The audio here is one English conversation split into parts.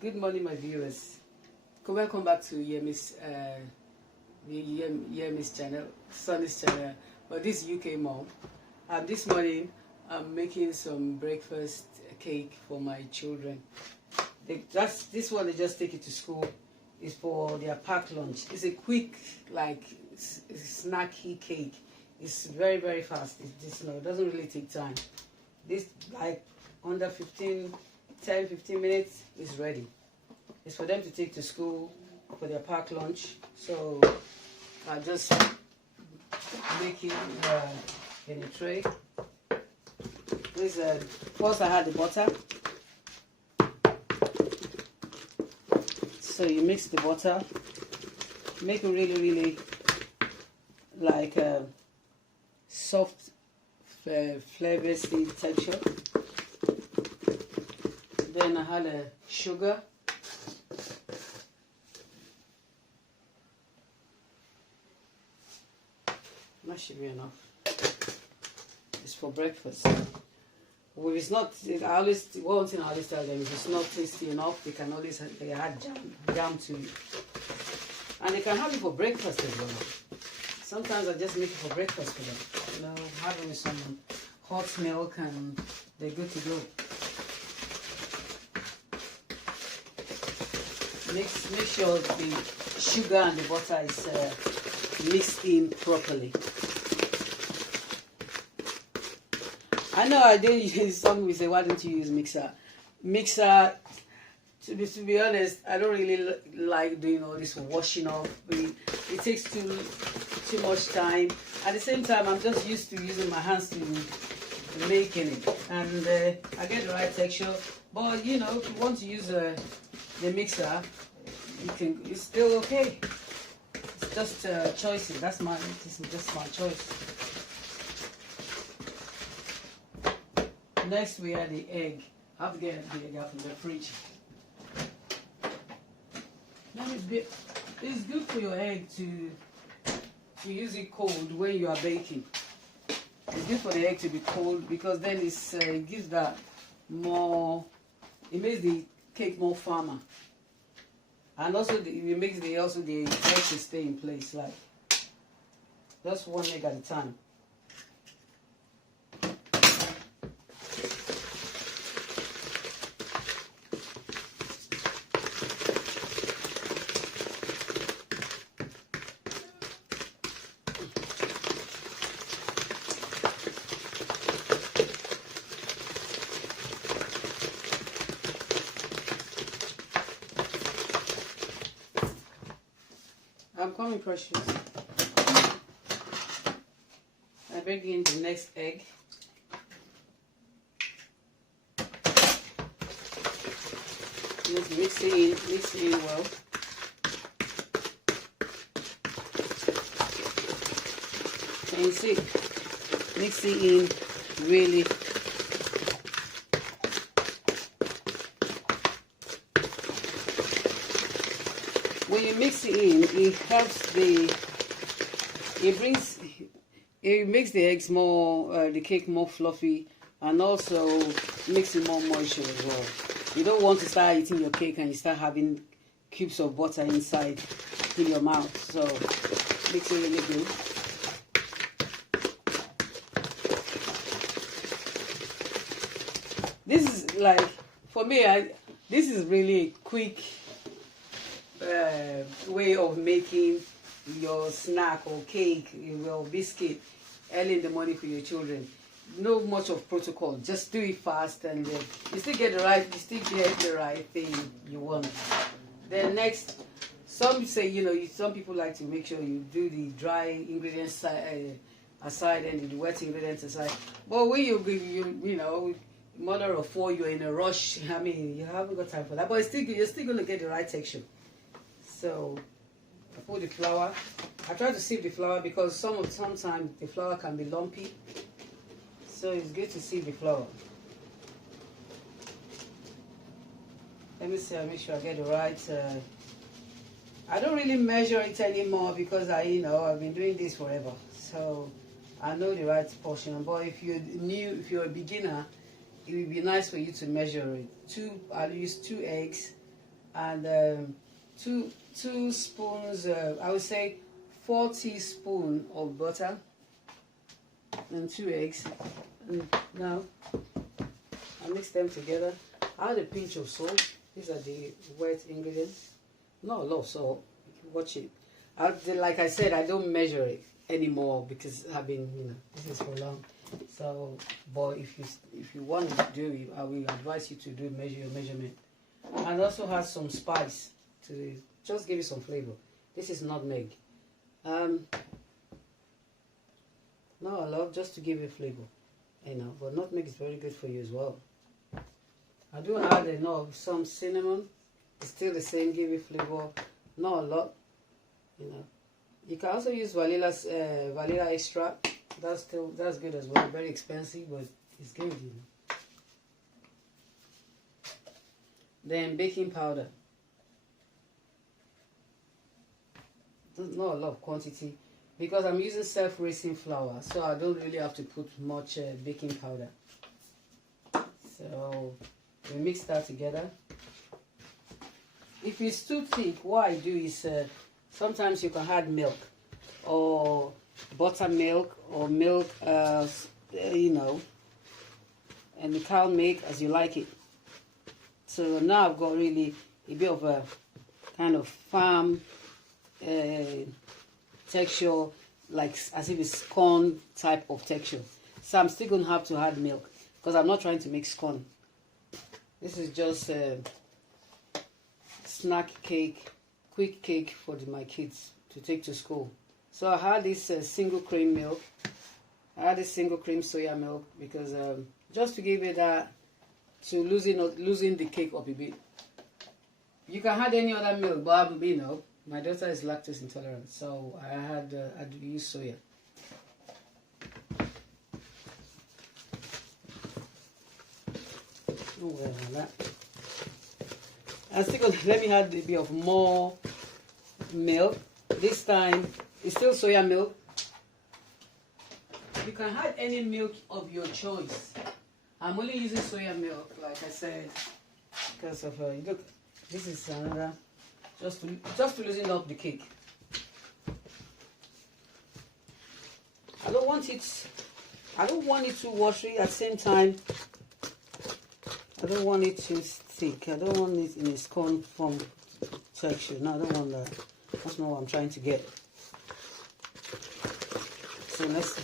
Good morning, my viewers. Welcome back to Yemi's channel, Sunny's channel. But this is UK Mom. This morning, I'm making some breakfast cake for my children. This one they just take it to school. It's for their packed lunch. It's a quick, like, snacky cake. It's very, very fast. It doesn't really take time. This, like, under 10-15 minutes is ready. It's for them to take to school for their packed lunch. So I just make it in a tray. First I had the butter. So you mix the butter, make it really, really like soft, flavorful texture. Then I had a sugar. That should be enough. It's for breakfast. Well, it's not. One thing I always tell them: if it's not tasty enough, they can always add jam to it, and they can have it for breakfast as well. Sometimes I just make it for breakfast for them. Have it with some hot milk, and they're good to go. Make sure the sugar and the butter is mixed in properly. I know I don't use, some will say, why don't you use mixer? Mixer, to be honest, I don't really like doing all this washing off. It takes too much time. At the same time, I'm just used to using my hands to making it. And I get the right texture. But, if you want to use the mixer, it's still okay. It's just choices. This is just my choice. Next, we add the egg. I have to get the egg out from the fridge. Now it's good for your egg to use it cold when you are baking. It's good for the egg to be cold because then it gives that more. It makes the cake more firmer, and also it makes the egg to stay in place. Like just one egg at a time. I'm coming, precious. I bring in the next egg. Let's mix it in well. Can you see? Mix it in really. When you mix it in, it helps it makes the eggs more, the cake more fluffy, and also makes it more moisture as well. You don't want to start eating your cake and you start having cubes of butter inside in your mouth. So mix it really good. This is like, for me, this is really a quick way of making your snack or cake or biscuit early in the morning for your children. No much of protocol. Just do it fast, and you still get the right thing you want. Then next, some say some people like to make sure you do the dry ingredients aside and the wet ingredients aside. But when you mother of four, you're in a rush. I mean, you haven't got time for that. But you're still going to get the right texture. So I put the flour. I try to sieve the flour because sometimes the flour can be lumpy. So it's good to sieve the flour. Let me see. I make sure I get the right. I don't really measure it anymore because I've been doing this forever. So I know the right portion. But if if you're a beginner, it would be nice for you to measure it. I'll use 2 eggs and two spoons, I would say 4 teaspoons of butter, and 2 eggs. And now I mix them together. I add a pinch of salt. These are the wet ingredients. Not a lot of salt. Watch it. Like I said, I don't measure it anymore because I've been, this is for long. So, but if you want to do it, I will advise you to measure your measurement. And also has some spice to just give you some flavor. This is nutmeg. Not a lot, just to give you flavor, But nutmeg is very good for you as well. I do add some cinnamon. It's still the same, give you flavor. Not a lot, You can also use vanilla extract. That's good as well. Very expensive, but it's good, Then baking powder. Not a lot of quantity because I'm using self-raising flour, so I don't really have to put much baking powder. So we mix that together. If it's too thick, what I do is sometimes you can add milk or buttermilk or milk, and the cow milk as you like it. So now I've got really a bit of a kind of firm texture, like as if it's scone type of texture. So I'm still going to have to add milk because I'm not trying to make scone. This is just a snack cake, quick cake for my kids to take to school. So I had this single cream milk. I had this single cream soya milk because just to give it that, to loosen the cake up a bit. You can add any other milk, but my daughter is lactose intolerant, so I had to use soya. Oh, well, that. I'm still going to let me add a bit of more milk. This time it's still soya milk. You can add any milk of your choice. I'm only using soya milk, like I said, because of look. This is another just to loosen up the cake. I don't want it too watery. At the same time, I don't want it too thick. I don't want it in a scone form texture. No, I don't want that. That's not what I'm trying to get. So let's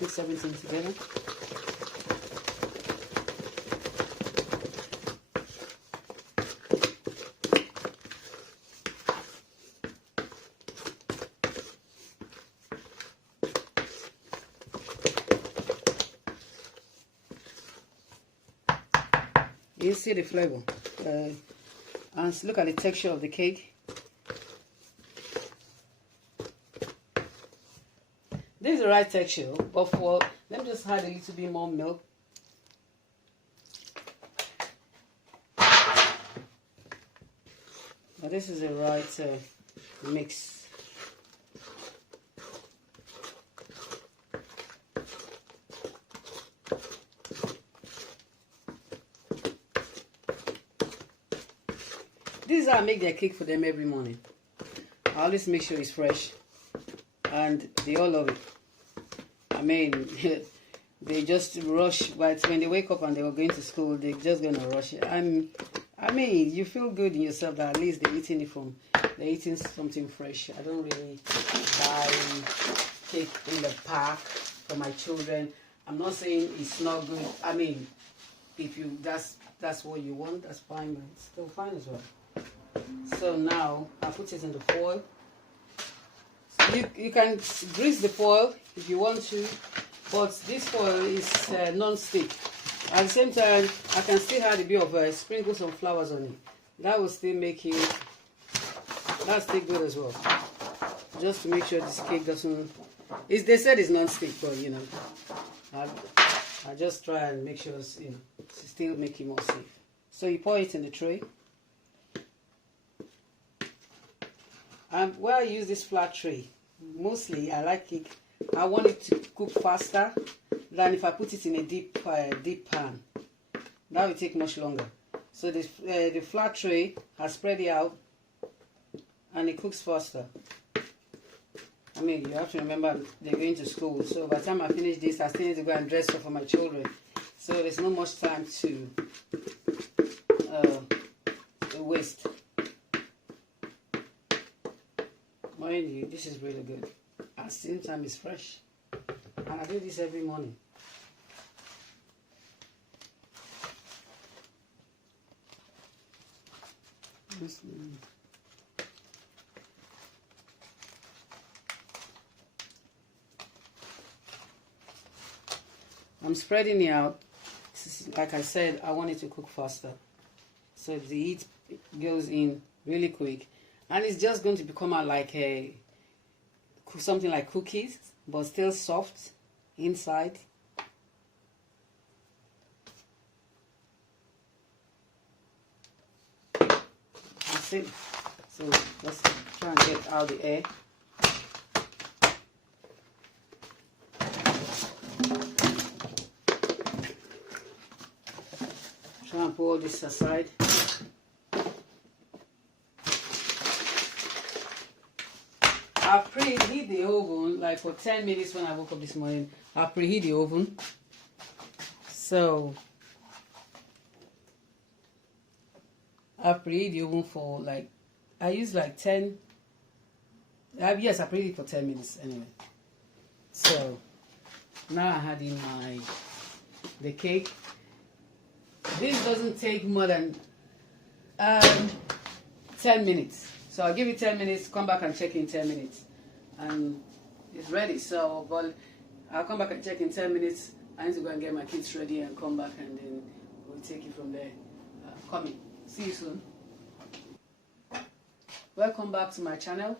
mix everything together. You see the flavor, and look at the texture of the cake. This is the right texture, but let me just add a little bit more milk. But this is the right mix. This is how I make their cake for them every morning. I always make sure it's fresh, and they all love it. I mean, they just rush, but when they wake up and they are going to school, they're just gonna rush it. I mean, you feel good in yourself that at least they're eating something fresh. I don't really buy cake in the pack for my children. I'm not saying it's not good. I mean, if that's what you want, that's fine, but it's still fine as well. So now I put it in the foil. So you can grease the foil if you want to, but this foil is non-stick. At the same time, I can still add a bit of sprinkle some flowers on it. That will still make it. That's still good as well. Just to make sure this cake doesn't. They said it's non-stick, but I just try and make sure still make it more safe. So you pour it in the tray. And where I use this flat tray, mostly I like it. I want it to cook faster than if I put it in a deep pan. That will take much longer. So the flat tray, I spread it out and it cooks faster. I mean, you have to remember they're going to school, so by the time I finish this, I still need to go and dress up for my children. So there's not much time to waste. Mind you, this is really good. At the same time, it's fresh. And I do this every morning. I'm spreading it out. Like I said, I want it to cook faster. So the heat goes in really quick. And it's just going to become like something like cookies, but still soft inside. That's it. So let's try and get out the air. Try and put all this aside. I preheat the oven like for 10 minutes when I woke up this morning. I preheat the oven. So I preheat the oven for like, I use like 10. Yes, I preheat it for 10 minutes anyway. So now I had in the cake. This doesn't take more than 10 minutes. So I'll give it 10 minutes, come back and check in 10 minutes. And it's ready. So, but I'll come back and check in 10 minutes. I need to go and get my kids ready and come back, and then we'll take it from there. Coming. See you soon. Welcome back to my channel.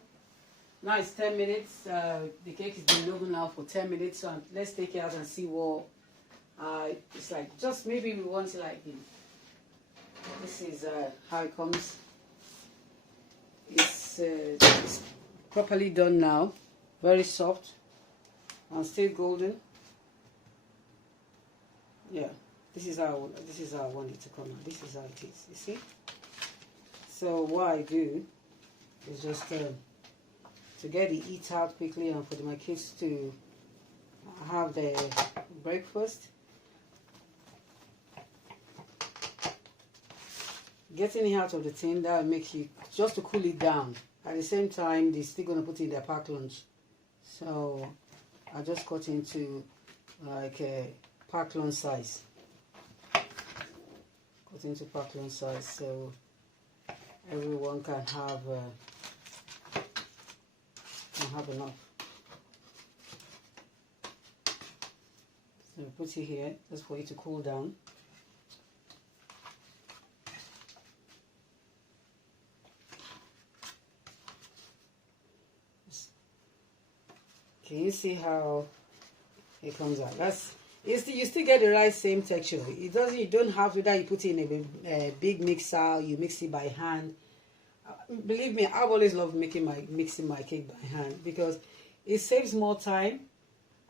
Now it's 10 minutes. The cake has been in the oven now for 10 minutes. So let's take it out and see what it's like. Just maybe we want to like, this is how it comes. It's properly done now, very soft and still golden. Yeah, this is how I want it to come out. This is how it is. You see. So what I do is just to get the heat out quickly and for my kids to have their breakfast. Getting it out of the tin, that will make you just to cool it down. At the same time, they're still going to put it in their packed lunch. So I just cut into like a packed lunch size. Cut into packed lunch size so everyone can have enough. So put it here just for it to cool down. Can you see how it comes out? You still get the right same texture. It doesn't. You don't have to that you put it in a big mixer. You mix it by hand. Believe me, I've always loved mixing my cake by hand because it saves more time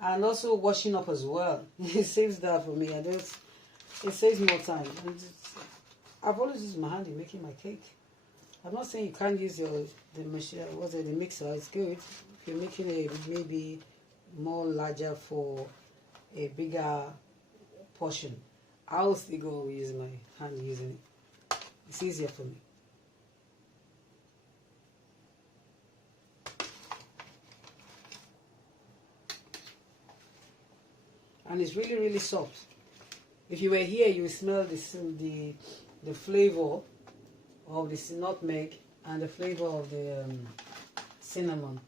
and also washing up as well. It saves that for me. It saves more time. And I've always used my hand in making my cake. I'm not saying you can't use the mixer. It's good. If you're making a maybe more larger for a bigger portion, I'll still go with my hand using it. It's easier for me. And it's really, really soft. If you were here, you would smell the flavor of the nutmeg and the flavor of the cinnamon.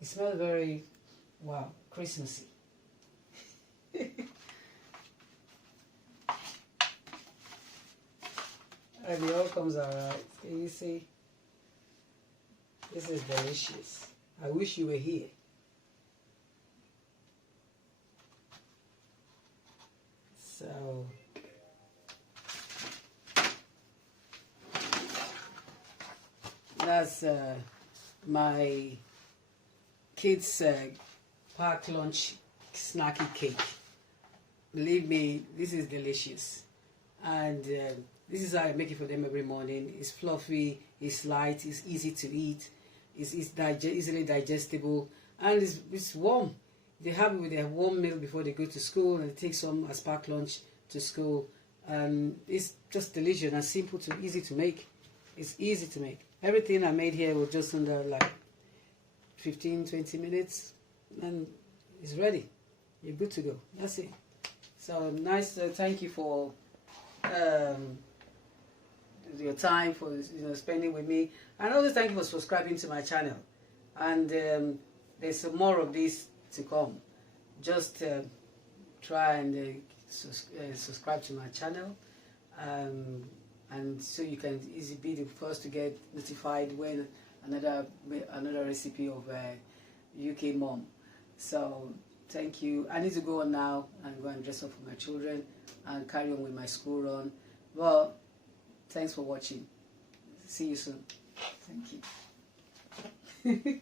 It smells very, wow, Christmassy. And it all comes out right. Can you see? This is delicious. I wish you were here. So that's my kids' packed lunch snacky cake. Believe me, this is delicious. And This is how I make it for them every morning. It's fluffy, it's light, it's easy to eat, it's easily digestible, and it's warm. They have it with their warm meal before they go to school, and they take some as packed lunch to school. It's just delicious and simple to easy to make. It's easy to make. Everything I made here was just under like 15-20 minutes, and it's ready. You're good to go. That's it. So nice. Thank you for your time, for spending with me, and also thank you for subscribing to my channel. And there's some more of this to come. Just try and subscribe to my channel, and so you can easily be the first to get notified when another recipe of UK mom. So thank you. I need to go on now and go and dress up for my children and carry on with my school run. Well, thanks for watching. See you soon. Thank you.